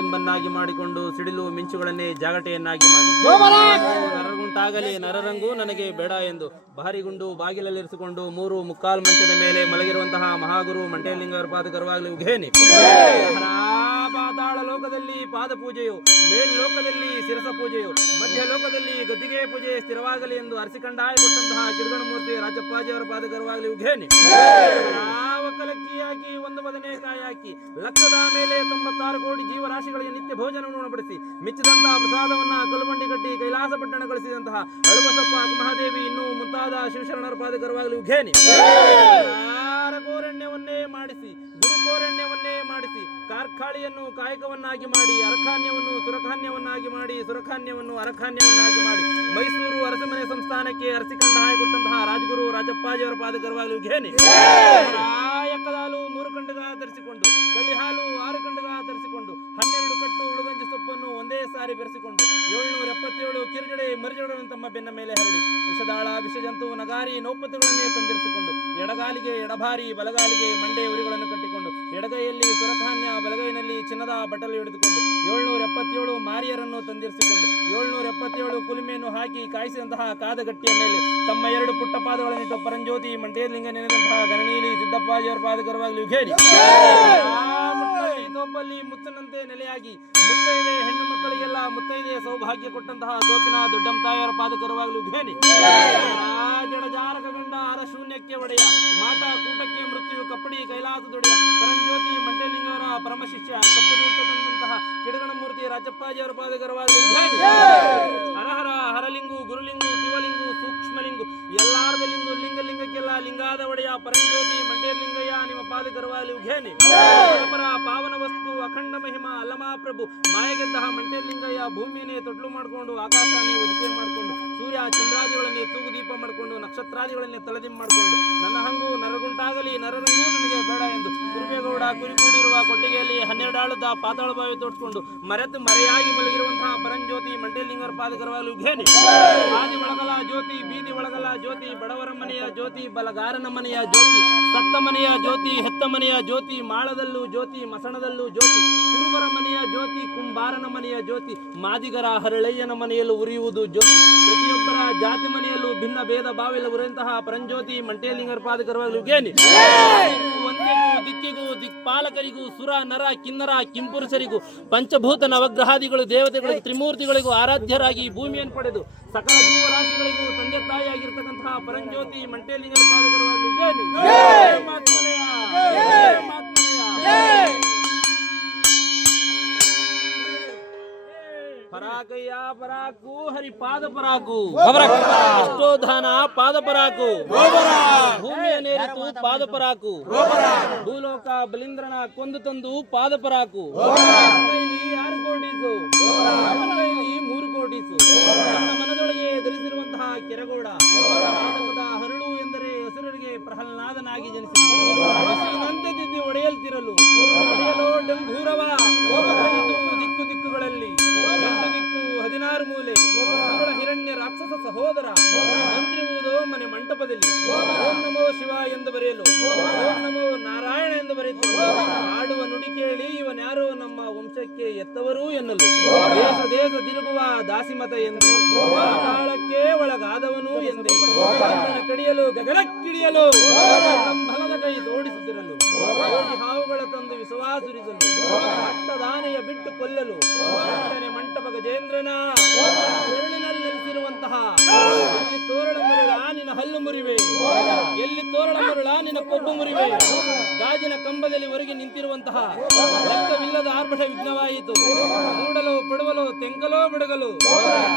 ತಲೆದಿಂಬನ್ನಾಗಿ ಮಾಡಿಕೊಂಡು ಸಿಡಿಲು ಮಿಂಚುಗಳನ್ನೇ ಜಾಗಟೆಯನ್ನಾಗಿ ಮಾಡಿ. ನರಗುಂಟಾಗಲಿ ನರರಂಗೂ ನನಗೆ ಬೇಡ ಎಂದು ಭಾರಿಗುಂಡು ಬಾಗಿಲಲ್ಲಿರಿಸಿಕೊಂಡು ಮೂರು ಮುಕ್ಕಾಲು ಮಂಚದ ಮೇಲೆ ಮಲಗಿರುವಂತಹ ಮಹಾಗುರು ಮಂಟೇಲಿಂಗರ ಪಾದಕರವಾಗಲಿ ಉಘೇನಿ. ಪಾತಾಳ ಲೋಕದಲ್ಲಿ ಪಾದ ಪೂಜೆಯು ಮೇಲ್ ಲೋಕದಲ್ಲಿ ಶಿರಸ ಪೂಜೆಯು ಮಧ್ಯ ಲೋಕದಲ್ಲಿ ಗದ್ದಿಗೆ ಪೂಜೆ ಸ್ಥಿರವಾಗಲಿ ಎಂದು ಅರಸಿಕಂಡಾಯ ಕೊಟ್ಟಂತಹ ಕಿರುಗಣಮೂರ್ತಿ ರಾಜಪ್ಪಾಜಿಯವರ ಪಾದಕರವಾಗಲಿ ಉಘೇನಿ. ಒಕ್ಕಲಕ್ಕಿ ಹಾಕಿ ಒಂದು ಬದನೆಕಾಯಿ ಹಾಕಿ ಲಕ್ಷದ ಮೇಲೆ ತೊಂಬತ್ತಾರು ಕೋಟಿ ಜೀವರಾಶಿಗಳಿಗೆ ನಿತ್ಯ ಭೋಜನವನ್ನು ಉಣಬಡಿಸಿ ಮಿಚ್ಚಿದಂತಹ ಪ್ರಸಾದವನ್ನ ಕಲ್ಬಂಡಿ ಕಟ್ಟಿ ಕೈಲಾಸ ಪಟ್ಟಣ ಗಳಿಸಿದಂತಹ ಅಳುಬಸಪ್ಪ ಮಹಾದೇವಿ ಇನ್ನೂ ಮುಂತಾದ ಶಿವಶರಣರ ಪಾದಕರವಾಗಲಿ. ಉಘೇನಿ. ಕೋರಣ್ಯವನ್ನೇ ಮಾಡಿಸಿ ಗುರುಕೋರಣ್ಯವನ್ನೇ ಮಾಡಿಸಿ ಕಾರ್ಖಾಳಿಯನ್ನು ಕಾಯಕವನ್ನಾಗಿ ಮಾಡಿ ಅರಖಾನ್ಯವನ್ನು ಸುರಖಾನ್ಯವನ್ನಾಗಿ ಮಾಡಿ ಸುರಖಾನ್ಯವನ್ನು ಅರಖಾನ್ಯವನ್ನಾಗಿ ಮಾಡಿ ಮೈಸೂರು ಅರಸಮನೆ ಸಂಸ್ಥಾನಕ್ಕೆ ಅರಸಿಕಂಡ ಹಾಕಿಕೊಟ್ಟಂತಹ ರಾಜಗುರು ರಾಜಪ್ಪಾಜಿಯವರ ಪಾದಕರವಾಗಲಿ. ಉಘೇನಿ. ಎಕ್ಕದಾಲು ಮೂರು ಕಂಡಗ ಧರಿಸಿಕೊಂಡು ಕಳ್ಳಿ ಹಾಲು ಆರು ಧರಿಸಿಕೊಂಡು ಹನ್ನೆರಡು ಕಟ್ಟು ಉಳುಗಂಜಿ ಸೊಪ್ಪನ್ನು ಒಂದೇ ಸಾರಿ ಬೆರೆಸಿಕೊಂಡು ಏಳ್ನೂರ ಎಪ್ಪತ್ತೇಳು ಕಿರುಗಡೆ ಮರಿಜಡನ್ನು ತಮ್ಮ ಬೆನ್ನ ಮೇಲೆ ಹರಡಿ. ವಿಷದಾಳ, ವಿಷಜಂತು, ನಗಾರಿ ನೋಪತಿಗಳನ್ನೇ ತಂದಿರಿಸಿಕೊಂಡು ಎಡಗಾಲಿಗೆ ಎಡಭಾರಿ, ಬಲಗಾಲಿಗೆ ಮಂಡೆ ಉರಿಗಳನ್ನು ಕಟ್ಟಿಕೊಂಡು ಎಡಗೈಯಲ್ಲಿ ಸುರಧಾನ್ಯ ಬಲಗೈನಲ್ಲಿ ಚಿನ್ನದ ಬಟಲು ಹಿಡಿದುಕೊಂಡು ಏಳ್ನೂರ ಎಪ್ಪತ್ತೇಳು ಮಾರಿಯರನ್ನು ತಂದಿರಿಸಿಕೊಂಡು ಏಳ್ನೂರ ಎಪ್ಪತ್ತೇಳು ಕುಲುಮೆಯನ್ನು ಹಾಕಿ ಕಾಯಿಸಿದಂತಹ ಕಾದಗಟ್ಟಿಯ ಮೇಲೆ ತಮ್ಮ ಎರಡು ಪುಟ್ಟ ಪಾದಗಳನ್ನಿಟ್ಟು ಪರಂಜ್ಯೋತಿ ಮಂಡೇಲಿಂಗ ನೆನೆದಂತಹ ಗಣನೀಲಿ ಸಿದ್ದಪ್ಪಾಜಿಯವರ ಪಾದಕರವಾಗಲಿ ಉಘೇರಿ. ತೋಪಲ್ಲಿ ಮುತ್ತನಂತೆ ನೆಲೆಯಾಗಿ, ಮುತ್ತೈದೆ ಹೆಣ್ಣು ಮಕ್ಕಳಿಗೆಲ್ಲ ಮುತ್ತೈದೆ ಸೌಭಾಗ್ಯ ಕೊಟ್ಟಂತಹ ತೋಪಿನ ದೊಡ್ಡಂ ತಾಯಿಯವರ ಪಾದಕರವಾಗಲು ಧ್ವನಿ. ಜಡಜಾರಕ ಗಂಡ ಅರ ಶೂನ್ಯಕ್ಕೆ ಒಡೆಯ, ಮಾತಾ ಕೂಟಕ್ಕೆ ಮೃತ್ಯು, ಕಪ್ಪಡಿ ಕೈಲಾಸ ದೊಡೆಯ ಪರಂಜ್ಯೋತಿ ಮಂಡಲಿಂಗರ ಪರಮ ಶಿಷ್ಯ, ಕಪ್ಪು ದೂತ ತಂದಂತಹ ಕಿಡಗಣಮೂರ್ತಿ ರಾಜಪ್ಪಾಜಿಯವರ ಪಾದಕರವಾಗಲು ಹರ ಹರ ಹರಲಿಂಗು, ಗುರುಲಿಂಗು ಶಿವಲಿಂಗು ಸೂಕ್ಷ್ಮಲಿಂಗು, ಎಲ್ಲಾರ್ದ ಲಿಂಗು, ಲಿಂಗಲಿಂಗಕ್ಕೆಲ್ಲ ಲಿಂಗಾದ ಒಡೆಯ ಪರಂಜ್ಯೋತಿ ಮಂಡೇಲಿಂಗಯ್ಯ ನಿಮ್ಮ ಪಾದಕರವಾಗಲಿ ಉಘೇನಿ. ಪರ ಪಾವನ ವಸ್ತು, ಅಖಂಡ ಮಹಿಮ ಅಲಮಾ ಪ್ರಭು ಮಾಯಗೆದ್ದ ಮಂಟೇಲಿಂಗಯ್ಯ ಭೂಮಿಯನ್ನೇ ತೊಟ್ಲು ಮಾಡಿಕೊಂಡು ಆಕಾಶನೇ ಒದಿಕೆ ಮಾಡಿಕೊಂಡು, ಸೂರ್ಯ ಚಂದ್ರಾದಿಗಳನ್ನೇ ತೂಗು ದೀಪ ಮಾಡಿಕೊಂಡು, ನಕ್ಷತ್ರಾದಿಗಳನ್ನೇ ತಲೆದಿಂಬ ಮಾಡಿಕೊಂಡು, ನನ್ನ ಹಂಗು ನರಗುಂಟಾಗಲಿ, ನರರಂಗೂ ನನಗೆ ಕುರಿಗೂಡಿರುವ ಕೊಟ್ಟಿಗೆಯಲ್ಲಿ ಹನ್ನೆರಡಾಳದ ಪಾತಾಳ ಬಾವಿ ತೋರಿಸಿಕೊಂಡು ಮರೆತು ಮರೆಯಾಗಿ ಮಲಗಿರುವಂತಹ ಪರಂಜ್ಯೋತಿ ಮಂಟೇಲಿಂಗರ ಪಾದಕರವಾಗಲು ಘೇನಿ. ಆದಿ ಒಳಗಲ ಜ್ಯೋತಿ, ಬೀದಿ ಒಳಗಲ ಜ್ಯೋತಿ, ಬಡವರ ಮನೆಯ ಜ್ಯೋತಿ, ಬಲಗಾರನ ಮನೆಯ ಜ್ಯೋತಿ, ಸತ್ತ ಮನೆಯ ಜ್ಯೋತಿ, ಹೆತ್ತ ಮನೆಯ ಜ್ಯೋತಿ, ಮಾಳದಲ್ಲೂ ಜ್ಯೋತಿ, ಮಸಣದಲ್ಲೂ ಜ್ಯೋತಿ, ಕುರುಬರ ಮನೆಯ ಜ್ಯೋತಿ, ಕುಂಬಾರನ ಮನೆಯ ಜ್ಯೋತಿ, ಮಾದಿಗರ ಹರಳಯ್ಯನ ಮನೆಯಲ್ಲೂ ಉರಿಯುವುದು ಜ್ಯೋತಿ. ಪ್ರತಿಯೊಬ್ಬರ ಜಾತಿ ಮನೆಯಲ್ಲೂ ಭಿನ್ನ ಭೇದ ಭಾವಿಲ್ಲ ಉರಿಯಂತಹ ಪರಂಜ್ಯೋತಿ ಮಂಟೇಲಿಂಗರ ಪಾದಕರವಾಗಲು ಉಗೇನಿ ಒಂದಿಗೂ ದಿಕ್ಕಿಗೂ ದಿಕ್ಪಾಲಕರಿಗೂ ಸುರ ನರ ಕಿನ್ನರ ಕಿಂಪುರುಷರಿಗೂ ಪಂಚಭೂತ ನವಗ್ರಹಾದಿಗಳು ದೇವತೆಗಳಿಗೂ ತ್ರಿಮೂರ್ತಿಗಳಿಗೂ ಆರಾಧ್ಯರಾಗಿ ಭೂಮಿಯನ್ನು ಪಡೆದು ಸಕಲ ಜೀವರಾಶಿಗಳಿಗೂ ತಂದೆ ತಾಯಿಯಾಗಿರ್ತಕ್ಕಂತಹ ಪರಂಜ್ಯೋತಿ ಮಂಟೇಲಿಂಗ್ ಪಾದಕರವಾಗಲಿ ಉಗೇನಿ ಜಯ ಮಾತ್ಮನೆಯ ಜಯ ಮಾತ್ಮನೆಯ ಪರಾಕಯ್ಯ ಪರಾಕು ಹರಿ ಪಾದ ಪರಾಕು ಅಷ್ಟೋಧಾನ ಪಾದ ಪರಾಕು ಭೂಮಿಯ ನೇರಿತು ಪಾದ ಪರಾಕು ಭೂಲೋಕ ಬಲಿಂದ್ರನ ಕೊಂದು ತಂದು ಪಾದ ಸಹೋದರ ಮಂತ್ರಿಯುವುದು ಮನೆ ಮಂಟಪದಲ್ಲಿ. ಓಂ ನಮೋ ಶಿವ ಎಂದು ಬರೆಯಲು. ಓಂ ನಮೋ ನಾರಾಯಣ ಎಂದು ಬರೆಯಲು ಆಡುವ ನುಡಿ ಕೇಳಿ ಇವನ್ಯಾರು ನಮ್ಮ ವಂಶಕ್ಕೆ ಎತ್ತವರು ಎನ್ನಲು. ದೇಶ ದೇಶ ತಿರುಗುವ ದಾಸಿಮತ ಎಂದು. ಕಾಳಕ್ಕೆ ಒಳಗಾದವನು ಎಂದೇ. ಕಡಿಯಲು ಗಗನಕ್ಕಿಡಿಯಲು ಬಲದ ಕೈ ತೋಡಿಸುತ್ತಿರಲು ಕೋಟಿ ಹಾವುಗಳ ತಂದು ವಿಶ್ವಾಸುರಿಸಲು ಅಟ್ಟದಾನೆಯ ಬಿಟ್ಟು ಕೊಲ್ಲಲು ಅಟ್ಟನೆ ಮಂಟಪ ಗಜೇಂದ್ರನ, ಬೆರಳಿನಲ್ಲಿ ನೆಲೆಸಿರುವಂತಹ ತೋರಣ ಮರಳ ಆನಿನ ಹಲ್ಲು ಮುರಿವೆ. ಕೊಬ್ಬು ಮುರಿವೆ. ಗಾಜಿನ ಕಂಬದಲ್ಲಿ ಹೊರಗೆ ನಿಂತಿರುವಂತಹ ಲೆಕ್ಕವಿಲ್ಲದ ಆರ್ಭಟ ವಿಘ್ನವಾಯಿತು. ಮೂಡಲು ಪಡುವಲು, ತೆಂಕಲೋ, ಬಿಡಗಲು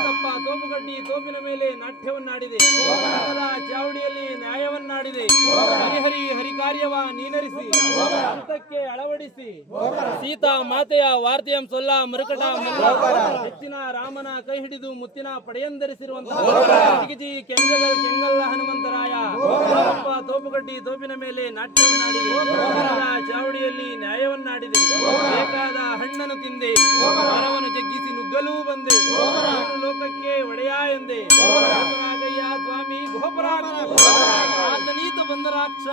ತಪ್ಪ ತೋಪುಗಡ್ಡಿ ತೋಪಿನ ಮೇಲೆ ನಾಟ್ಯವನ್ನಾಡಿದೆ. ಚಾವಡಿಯಲ್ಲಿ ನ್ಯಾಯವನ್ನಾಡಿದೆ. ಹರಿಹರಿ ಹರಿಕಾರ್ಯವ ನೀನರಿಸಿ, ಅರ್ಥಕ್ಕೆ ಅಳವಡಿಸಿ. ಸೀತಾ ಮಾತೆಯ ವಾರ್ತೆಯಂ ಸೊಲ್ಲ ಮರುಕಟ ಹೆಚ್ಚಿನ ರಾಮನ ಕೈ ಹಿಡಿದು ಮುತ್ತಿನ ಪಡೆಯಂದರಿಸಿರುವಂತಹ ಕೆಂಗಲ್ ಕೆಂಗಲ್ಲ ಹನುಮಂತರಾಯ. ತೋಪುಗಡ್ಡಿ ತೋಪುಗಡ್ಡಿ ತೋಪಿನ ಮೇಲೆ ನಾಟ್ಯವನ್ನಾಡಿದೆ ಚಾವಡಿಯಲ್ಲಿ ನ್ಯಾಯವನ್ನಾಡಿದೆ ಬೇಕಾದ ಹಣ್ಣನ್ನು ತಿಂದೆ. ಮರವನ್ನು ಜಗ್ಗಿಸಿ ನುಗ್ಗಲೂ ಬಂದೆ. ಲೋಕಕ್ಕೆ ಒಡೆಯ ಎಂದೆ. ಗೋಪರಾಗಯ್ಯ ಸ್ವಾಮಿ, ಗೋಪರಾಗ. ಆತನೀತ ಬಂದ ರಾಕ್ಷ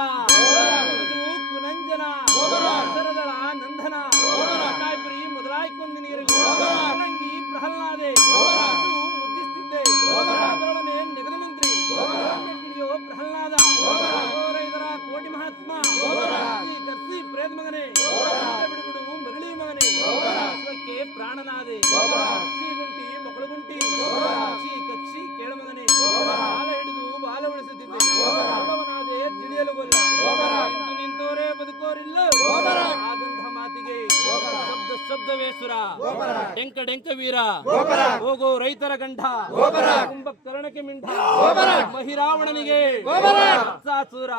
ಇದು ಕುನಂಜನ. Oh, ಶಬ್ದವೇಶ್ವರ ಡೆಂಕ ಡೆಂಕ ವೀರ. ಹೋಗೋ ರೈತರ ಗಂಡ ಕುಂಭಕರ್ಣಕ್ಕೆ ಮಿಂಡ. ಮಹಿರಾವಣನಿಗೆ. ಸಾಸೂರ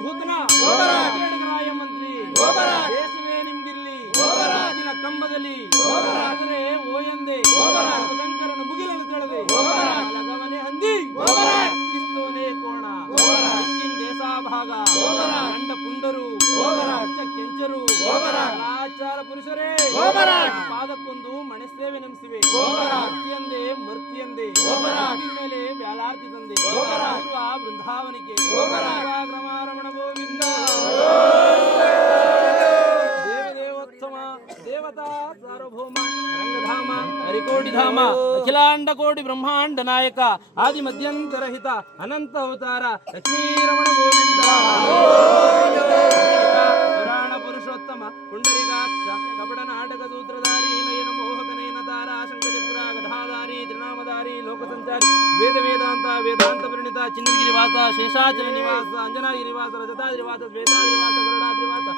ಭೂತನ. ಮಂತ್ರಿ. ದೇಶವೇ ನಿಮ್ಗಿರ್ಲಿ. ರಾಜಿನ ಕಂಬದಲ್ಲಿ. ಆದರೆ ಓಯಂದೆ. ಶಂಕರನ ಮುಗಿಲನ್ನು ಲಗವನೆ ಹಂದಿ. ಕಿಸ್ತೋನೆ ಕೋಣ. ಕಿಕ್ಕಿನ್ ದೇಸಾಭಾಗ ಗಂಡ ಪುಂಡರು ಉಚ್ಚ ಕೆಂಚರು ಆಚಾರ ಪುರುಷರೇ ಪಾದಕ್ಕೊಂದು ಮಣಸೇವೆ ನೆನೆಸಿವೆ ಮರ್ತಿಯಂದೆ ಮರ್ತಿಯಂದೆ ಮರ್ತಿಯ ಮೇಲೆ ಬ್ಯಾಲಾರ್ತಿ ತಂದೆ ಪೂರ್ವ ರಂಗಧಾಮ ಹರಿಕೋಟಿಧಾಮ ಅಖಿಲಾಂಡ ಕೋಟಿ ಬ್ರಹ್ಮಾಂಡ ನಾಯಕ, ಆದಿ ಮಧ್ಯಂತರಹಿತ ಅನಂತ ಅವತಾರ ಲಕ್ಷ್ಮೀರಮಣ ಗೋವಿಂದ. ಪುರಾಣ ಪುರುಷೋತ್ತಮ ಪುಂಡರಿಗಾಕ್ಷ ಕಪಟ ನಾಟಕ ಸೂತ್ರಧಾರಿ ನಯನ ಮೋಹಕ ನಯನ ತಾರ ಶಂಕಚಕ್ರ ಗಧಾಧಾರಿ ತ್ರಿನಾಮಧಾರಿ, ಲೋಕಸಂಚಾರಿ, ವೇದ ವೇದಾಂತ ವೇದಾಂತ ಪರಿಣಿತ, ಚಿನ್ನಗಿರಿವಾಸ ಶೇಷಾಚಲ ನಿವಾಸ ಅಂಜನಾಗಿರಿ ವಾಸ ಶ್ವೇತಾಗಿರಿವಾಸ ವಾಸ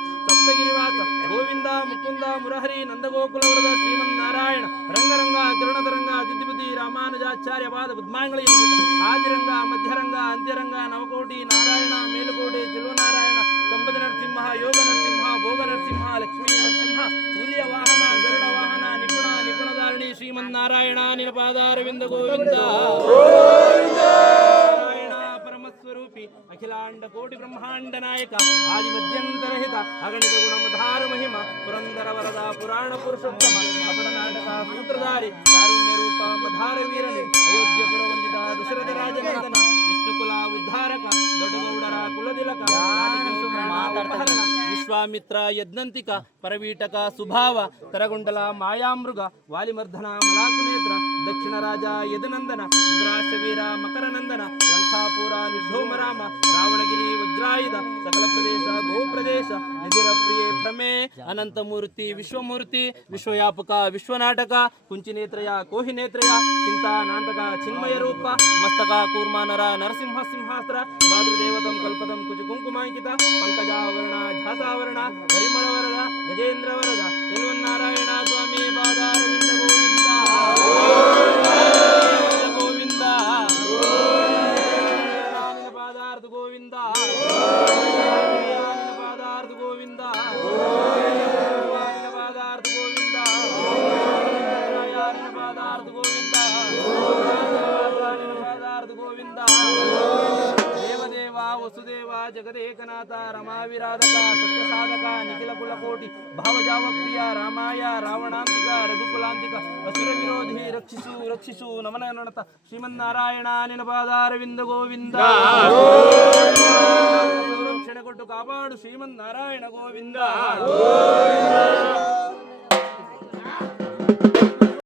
సమస్తగిరివాస గోవింద ముకుంద మురహరి నందగోకులవరద శ్రీమన్నారాయణ రంగరంగ కిరణతరంగ దిద్దిపతి రామానుజాచార్య పాద పద్మాంగళ ఆదిరంగ మధ్యరంగ అంత్యరంగ నవకోటి నారాయణ మేలుకోటి తిరువనారాయణ కంబద నరసింహ యోగ నరసింహ భోగ నరసింహ లక్ష్మీ నరసింహ సూర్య వాహన గరుడ వాహన నిపుణ నిపుణదారిణి శ్రీమన్నారాయణ నిరపాదారవింద గోవింద గోవింద. ಪರಮಸ್ವರೂಪಿ ಅಖಿಲಾಂಡ ಕೋಟಿ ಬ್ರಹ್ಮಾಂಡ ನಾಯಕ ಆದಿ ಮಧ್ಯಂತರಹಿತ ಅಗಣಿತ ಗುಣಮಧಾರ ಮಹಿಮ, ಪುರಂದರ ವರದ ಪುರಾಣ ಪುರುಷೋತ್ತಮ ಅಪರ ನಾಟಕ ಸೂತ್ರಧಾರಿ, ಕಾರುಣ್ಯ ರೂಪ ಮಧಾರ ವೀರನೆ ಅಯೋಧ್ಯಪುರ ವಂದಿತ ದಶರಥ ರಾಜನಂದನ ಉದ್ಧಾರಕ, ದೊಡ್ಡಗೌಡರ ಗೌಡರ ಅಪಹರಣ ವಿಶ್ವಾಮಿತ್ರ, ಯಜ್ಞಂತಿಕ, ಪರವೀಟಕ, ಸುಭಾವ, ತರಗೊಂಡಲ, ಮಾಯಾಮೃಗ ವಾಲಿಮರ್ಧನ ಮಲಾಕುನೇತ್ರ, ದಕ್ಷಿಣ ರಾಜ, ಯದುನಂದನ ಇಂದ್ರಾಶವೀರ ಮಕರನಂದನ, ಲಂಕಾಪುರ ನಿಧೋಮರಾಮ ರಾವಣಗಿರಿ, ವಜ್ರಾಯುಧ, ಸಕಲ ಪ್ರದೇಶ रुधिरप्रिये प्रमे अनन्तमूर्ति विश्वमूर्ति विश्वव्यापका विश्वनाटका कुञ्चिनेत्रया कोहिनेत्रया चिन्तानान्तका चिन्मयरूपा मस्तका कूर्मानरा नरसिंहसिंहास्त्र मातृदेवतं कल्पदं कुचकुङ्कुमाङ्किता पङ्कजावरणा झातावरणा हरिमणवरदा गजेन्द्रवरदा जन्वन्नारायणा स्वामी पादारविन्द ಜಗದೇಕನಾಥ ರಮಾವಿರಾಧಕ, ಸತ್ಯಸಾಧಕ ನಿಖಿಲ ಕುಲಕೋಟಿ ಭಾವಜಾವಪ್ರಿಯ, ರಾಮಾಯ ರಾವಣಾಂತಿಕ ರಘುಕುಲಾಂತಿಕ ಅಸುರ ವಿರೋಧಿ, ರಕ್ಷಿಸು ರಕ್ಷಿಸು ನಮನ ನಡತ. ಶ್ರೀಮನ್ನಾರಾಯಣ ನಿನಪಾದಾರವಿಂದ ಗೋವಿಂದ. ರಕ್ಷಣೆ ಕೊಟ್ಟು ಕಾಪಾಡು, ಶ್ರೀಮನ್ನಾರಾಯಣ ಗೋವಿಂದ.